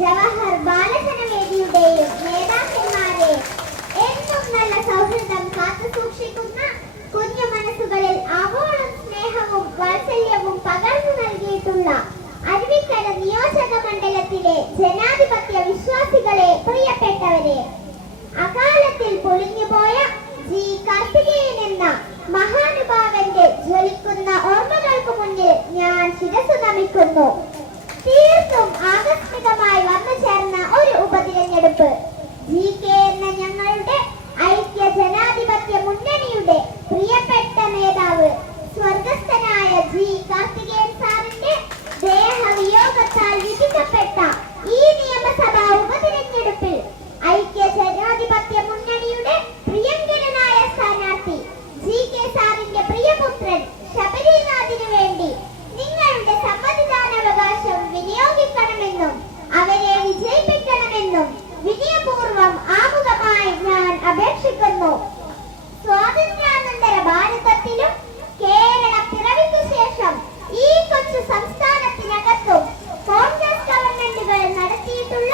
ജവഹർ ബാലജനവേദിയുടെയും നേതാക്കന്മാരെ എന്നും നല്ല സൗഹൃദം കാത്തു സൂക്ഷിക്കുന്ന കുഞ്ഞു മനസ്സുകളിൽ ആവോളം സ്നേഹവും വാത്സല്യവും പകർന്നു നൽകിയിട്ടുള്ള അരുവിക്കര നിയോജക മണ്ഡലത്തിലെ ജനാധിപത്യ വിശ്വാസികളെ, പ്രിയപ്പെട്ടവരെ, അകാലത്തിൽ പൊളിഞ്ഞുപോയ ജി കാർത്തികേയൻ എന്ന മഹാനുഭാവന്റെ ജ്വലിക്കുന്ന ഓർമ്മകൾക്ക് മുന്നിൽ ഞാൻ ശിരസ്സു നമിക്കുന്നു. തീർത്തും ആകസ്മികമായി വന്നു ചേർന്ന ഒരു ഉപതിരഞ്ഞെടുപ്പ്. ജി കെ എന്ന ഞങ്ങളുടെ ഐക്യ ജനാധിപത്യ മുന്നണിയുടെ പ്രിയപ്പെട്ട നേതാവ് സ്വർഗസ്ഥനായ ജി കാർത്തികേയൻ സാറിന്റെ ദേഹവിയോഗത്താൽ വിധിക്കപ്പെട്ട ഈ നിയമസഭാ ഉപതിരഞ്ഞെടുപ്പിൽ ഐക്യ ജനാധിപത്യ മുന്നണിയുടെ പ്രിയങ്കരനായ സ്ഥാനാർത്ഥി ജി കെ സാറിന്റെ പ്രിയപുത്രൻ ശബരിനാഥിനു വേണ്ടി നിങ്ങളുടെ സമ്മതിദാനാവകാശം വിനിയോഗിക്കണമെന്നും അവരെ വിജയിപ്പിക്കണമെന്നും വിനയപൂർവ്വം ആമുഖമായി ഞാൻ അപേക്ഷിക്കുന്നു. സ്വാതന്ത്ര്യാനന്തര ഭാരതത്തിലും കേരള പിറവിക്ക് ശേഷം ഈ കൊച്ചു സംസ്ഥാനത്തിനകത്തും കോൺഗ്രസ് ഗവൺമെന്റുകൾ നടത്തിയിട്ടുള്ള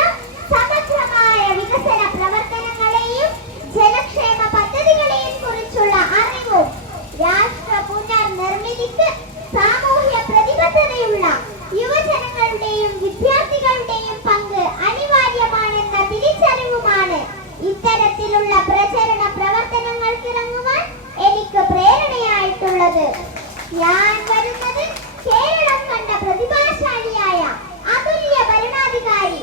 സമഗ്രമായ വികസന പ്രവർത്തനങ്ങളെയും ജനക്ഷേമ പദ്ധതികളെയും കുറിച്ചുള്ള അറിവും രാഷ്ട്ര പുനർനിർമ്മിതിക്ക് സാമൂഹ്യ പ്രതിബദ്ധതയുള്ള യുവജനങ്ങളുടെയും വിദ്യാർത്ഥികളുടെയും പങ്ക് അനിവാര്യമാണെന്ന തിരിച്ചറിവുമാണ് ഇത്തരത്തിലുള്ള പ്രചരണ പ്രവർത്തനങ്ങൾക്കിറങ്ങുവാൻ എനിക്ക് പ്രേരണയായിട്ടുള്ളത്. ഞാൻ വരുന്നത് കേരളം കണ്ട പ്രതിഭാശാലിയായ അതുല്യ ഭരണാധികാരി,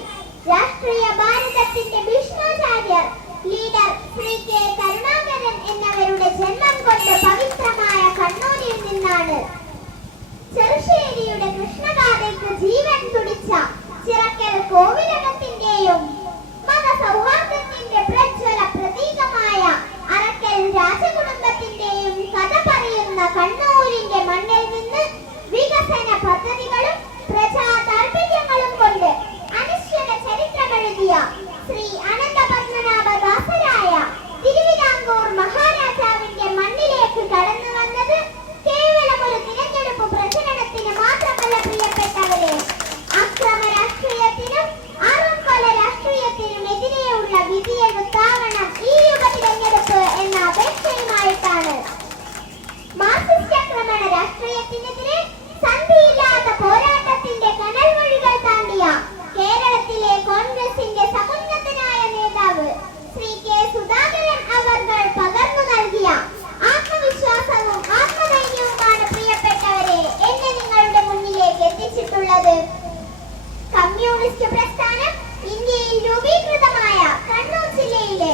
രാഷ്ട്രീയ ഭാരതത്തിന്റെ ഭീഷ്മാചാര്യർ ലീഡർ ശ്രീ കെ കരുണാകരൻ എന്നവരുടെ ജന്മം കൊണ്ട് പവിത്രമായ കണ്ണൂരിൽ നിന്നാണ്. ചെറുശ്ശേരിയുടെ കൃഷ്ണഗാഥയ്ക്ക് ജീവൻ തുടിച്ച ചിറക്കൽ കോവിലകത്തിന്റെയും മതസൗഹാർദ്ദത്തിന്റെ പ്രജ്വല പ്രതീകമായ അറക്കൽ രാജകുടുംബത്തിന്റെയും കഥ പറയുന്ന കണ്ണൂരിന്റെ മണ്ണിൽ നിന്ന് വികസന പദ്ധതികളും പ്രജാ താൽപര്യങ്ങളും കൊണ്ട് അനശ്വര ചരിത്രമെഴുതിയ ശ്രീ അനന്തപത്മനാഭദാസരായ തിരുവിതാംകൂർ മഹാരാജാവിന്റെ മണ്ണിലേക്ക് കടന്നു വന്നത് കേവലം ഒരു തിരഞ്ഞെടുപ്പ് പ്രചരണത്തിന് മാത്രമല്ല, പ്രിയപ്പെട്ടവരെ. അക്രമ രാഷ്ട്രീയത്തിനും അറുംകൊല രാഷ്ട്രീയത്തിനും എതിരെയുള്ള വിധിയെഴുത്താവണം ഈ ഉപതിരഞ്ഞെടുപ്പ് എന്ന അപേക്ഷയുമായിട്ടാണ്. മാർക്സിസ്റ്റ് ആക്രമണ രാഷ്ട്രീയത്തിനെതിരെ സന്ധിയില്ലാത്ത പോരാട്ടത്തിന്റെ കനൽ വഴികൾ താണ്ടിയ കേരളത്തിലെ കോൺഗ്രസിന്റെ സമുന്നതനായ നേതാവ് ശ്രീ കെ സുധാകരൻ അവർകൾ പകർന്നു നൽകിയ ആത്മവിശ്വാസവും ആത്മധൈര്യവുമാണ്, പ്രിയപ്പെട്ടവരെ, എന്നെ നിങ്ങളുടെ മുന്നിലേക്ക് എത്തിച്ചിട്ടുള്ളത്. കമ്മ്യൂണിസ്റ്റ് പ്രസ്ഥാനം ഇന്ത്യയിൽ രൂപീകൃതമായ കണ്ണൂർ ജില്ലയിലെ